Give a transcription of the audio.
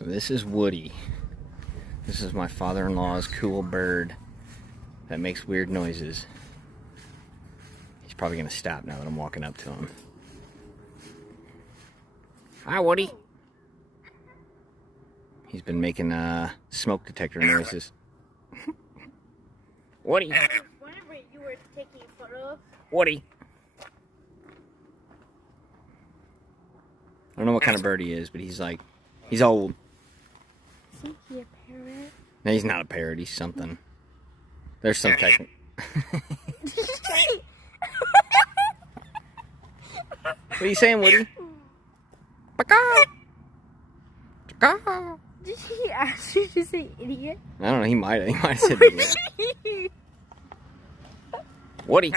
So this is Woody. This is my father-in-law's cool bird that makes weird noises. He's probably gonna stop now that I'm walking up to him. Hi, Woody. He's been making smoke detector noises. Woody. Whenever you were taking a photo. Woody. I don't know what kind of bird he is, but he's old. Isn't he a parrot? No, he's not a parrot. He's something. There's some technique. What are you saying, Woody? Did he ask you to say idiot? I don't know. He might have said idiot. Woody.